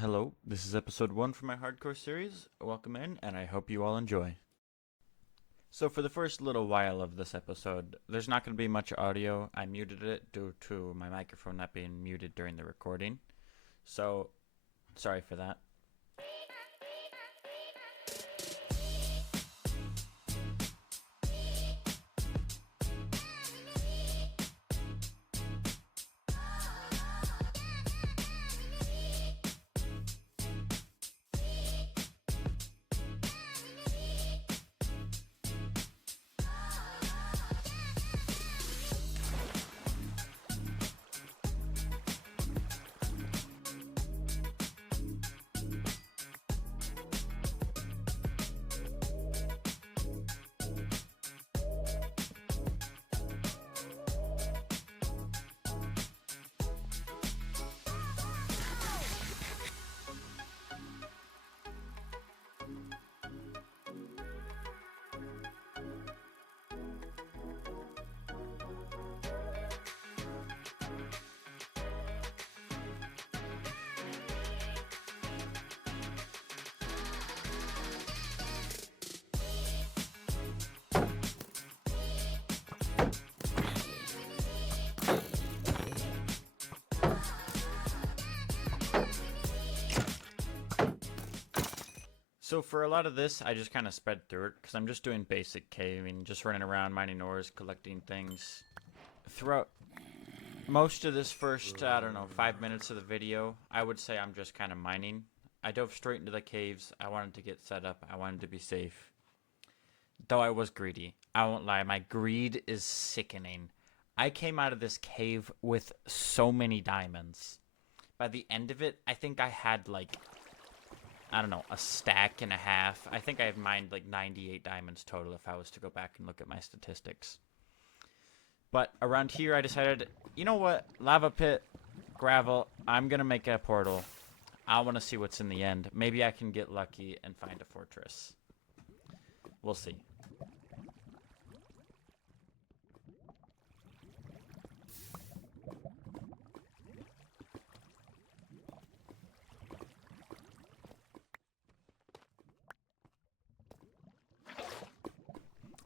Hello, this is episode 1 for my hardcore series. Welcome in, and I hope you all enjoy. So for the first little while of this episode, there's not going to be much audio. I muted it due to my microphone not being muted during the recording. So, sorry for that. So for a lot of this, I just kind of sped through it, because I'm just doing basic caving, just running around, mining ores, collecting things. Throughout most of this first, 5 minutes of the video, I would say I'm just kind of mining. I dove straight into the caves. I wanted to get set up. I wanted to be safe. Though I was greedy. I won't lie, my greed is sickening. I came out of this cave with so many diamonds. By the end of it, I think I had a stack and a half. I think I have mined 98 diamonds total if I was to go back and look at my statistics. But around here I decided, you know what? Lava pit, gravel, I'm going to make a portal. I want to see what's in the end. Maybe I can get lucky and find a fortress. We'll see.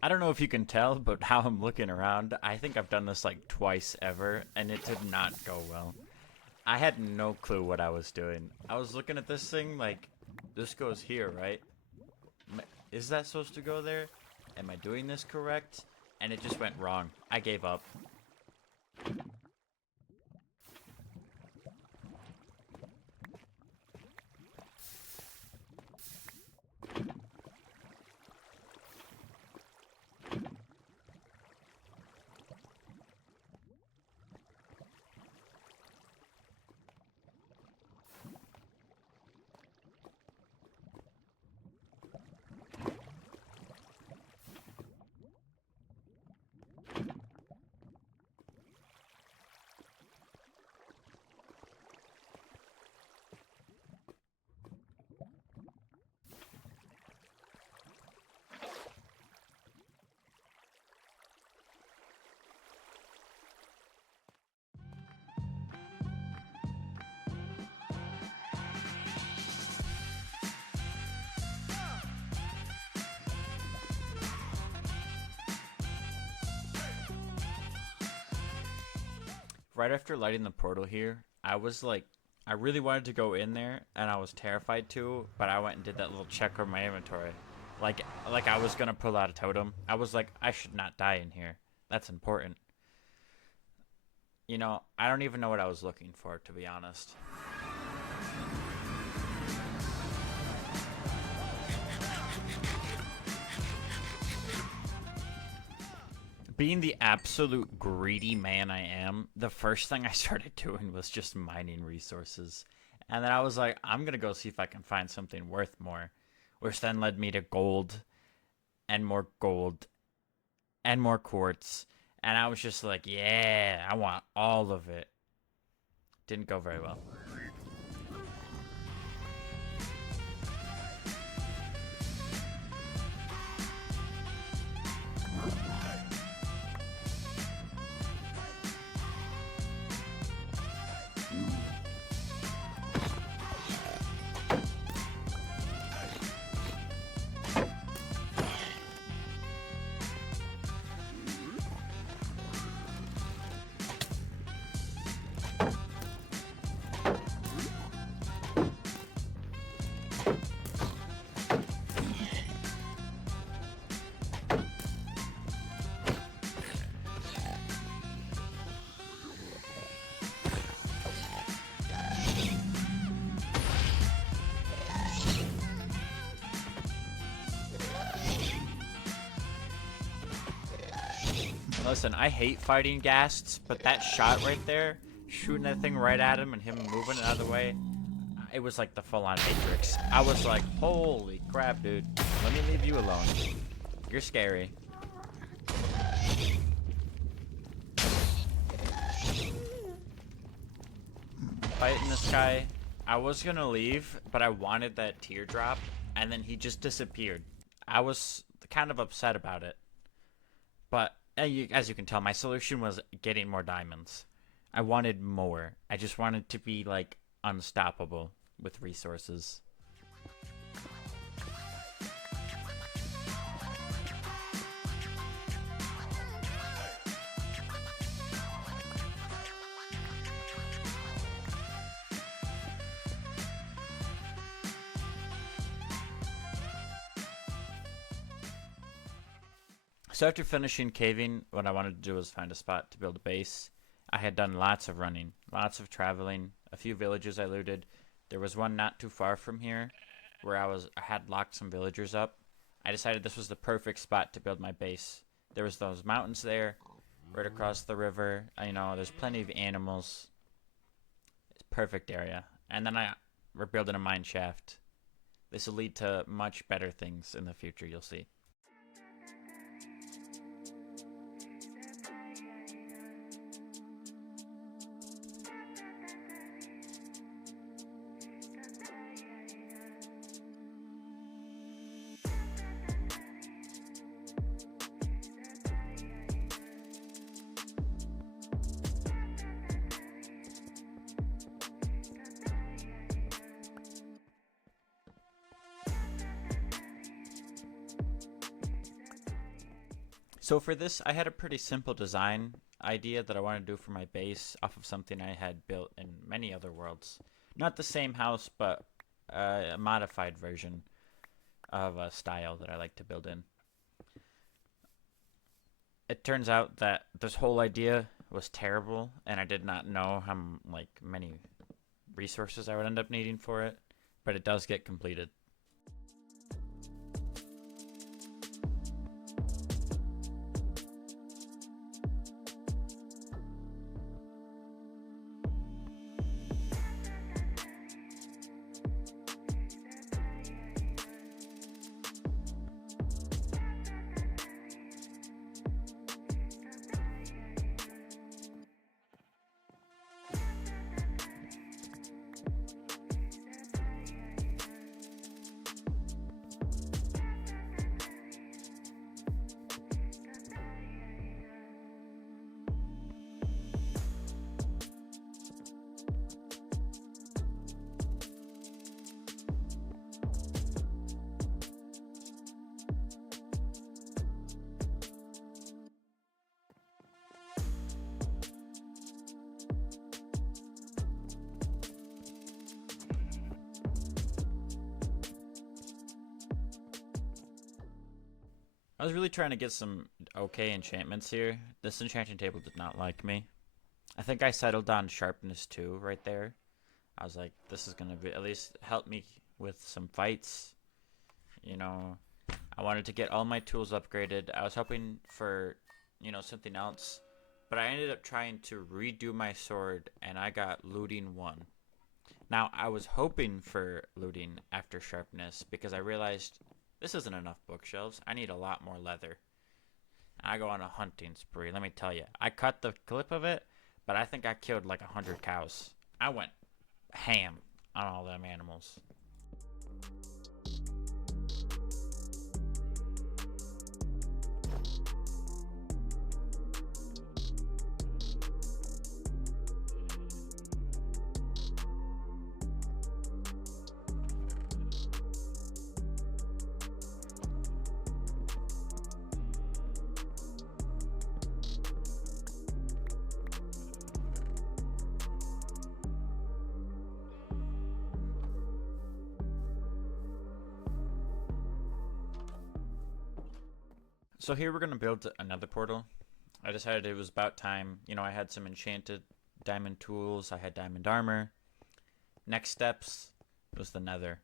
I don't know if you can tell, but how I'm looking around, I think I've done this twice ever, and it did not go well. I had no clue what I was doing. I was looking at this thing this goes here, right? Is that supposed to go there? Am I doing this correct? And it just went wrong. I gave up. Right after lighting the portal here, I was I really wanted to go in there, and I was terrified to, but I went and did that little check on my inventory. Like I was gonna pull out a totem. I was like, I should not die in here. That's important. You know, I don't even know what I was looking for, to be honest. Being the absolute greedy man I am, the first thing I started doing was just mining resources. And then I was like, I'm going to go see if I can find something worth more. Which then led me to gold, and more gold, and more quartz. And I was just like, yeah, I want all of it. Didn't go very well. Listen, I hate fighting ghasts, but that shot right there, shooting that thing right at him and him moving it out of the way, it was like the full-on Matrix. I was like, holy crap, dude. Let me leave you alone. You're scary. Fighting this guy. I was gonna leave, but I wanted that teardrop, and then he just disappeared. I was kind of upset about it. But as you can tell, my solution was getting more diamonds. I wanted more. I just wanted to be, like, unstoppable with resources. So after finishing caving, what I wanted to do was find a spot to build a base. I had done lots of running, lots of traveling, a few villages I looted. There was one not too far from here where I had locked some villagers up. I decided this was the perfect spot to build my base. There was those mountains there, right across the river. You know, there's plenty of animals. It's a perfect area. And then we're building a mine shaft. This will lead to much better things in the future, you'll see. So for this, I had a pretty simple design idea that I wanted to do for my base off of something I had built in many other worlds. Not the same house, but a modified version of a style that I like to build in. It turns out that this whole idea was terrible, and I did not know how many resources I would end up needing for it, but it does get completed. I was really trying to get some okay enchantments here. This enchanting table did not like me. I think I settled on sharpness 2 right there. I was like, this is going to be at least help me with some fights. You know, I wanted to get all my tools upgraded. I was hoping for, something else. But I ended up trying to redo my sword, and I got looting 1. Now, I was hoping for looting after sharpness because I realized this isn't enough bookshelves. I need a lot more leather. I go on a hunting spree, let me tell you. I cut the clip of it, but I think I killed like 100 cows. I went ham on all them animals. So here we're going to build another portal. I decided it was about time. I had some enchanted diamond tools. I had diamond armor. Next steps was the nether.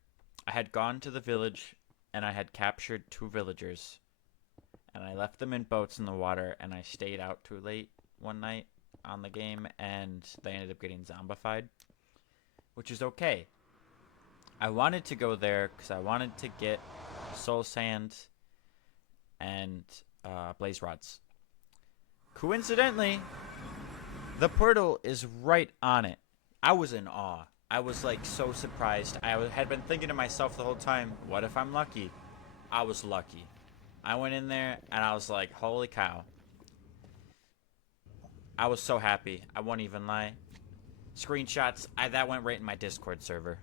I had gone to the village and I had captured 2 villagers. and I left them in boats in the water, and I stayed out too late one night on the game, and they ended up getting zombified, which is okay. I wanted to go there because I wanted to get soul sand and blaze rods. Coincidentally, the portal is right on it. I was in awe. I was like so surprised. I had been thinking to myself the whole time, what if I'm lucky? I was lucky. I went in there and I was like, holy cow. I was so happy. I won't even lie. Screenshots, that went right in my Discord server.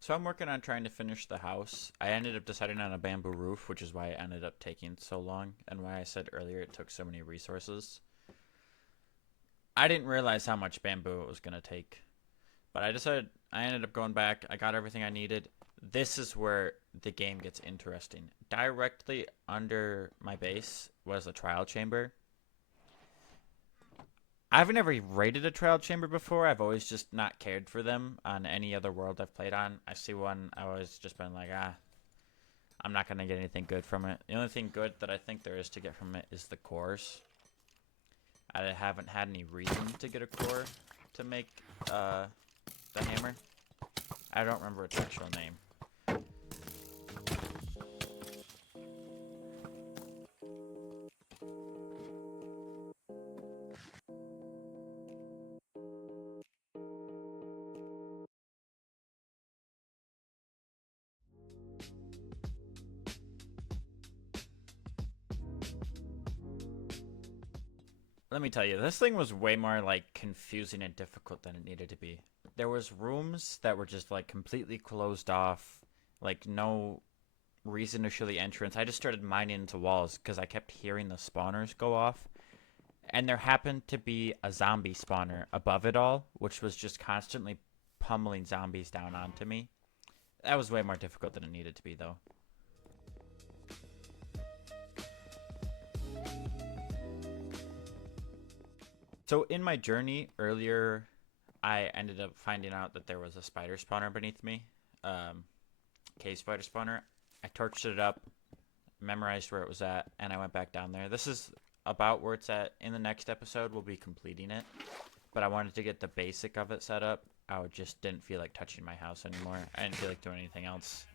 So I'm working on trying to finish the house. I ended up deciding on a bamboo roof, which is why it ended up taking so long, and why I said earlier it took so many resources. I didn't realize how much bamboo it was going to take. But I ended up going back. I got everything I needed. This is where the game gets interesting. Directly under my base was a trial chamber. I've never raided a trial chamber before. I've always just not cared for them on any other world I've played on. I see one, I always just been like, I'm not going to get anything good from it. The only thing good that I think there is to get from it is the cores. I haven't had any reason to get a core to make the hammer. I don't remember its actual name. Let me tell you, this thing was way more like confusing and difficult than it needed to be. There was rooms that were just like completely closed off, like no reason to show the entrance. I just started mining into walls because I kept hearing the spawners go off. And there happened to be a zombie spawner above it all, which was just constantly pummeling zombies down onto me. That was way more difficult than it needed to be, though. So in my journey earlier, I ended up finding out that there was a spider spawner beneath me. Cave spider spawner. I torched it up, memorized where it was at, and I went back down there. This is about where it's at. In the next episode, we'll be completing it. But I wanted to get the basic of it set up. I just didn't feel like touching my house anymore. I didn't feel like doing anything else.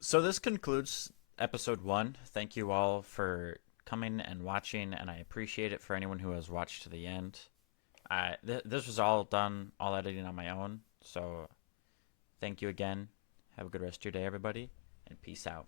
So this concludes episode 1. Thank you all for coming and watching, and I appreciate it for anyone who has watched to the end. This was all editing on my own, so thank you again. Have a good rest of your day, everybody, and peace out.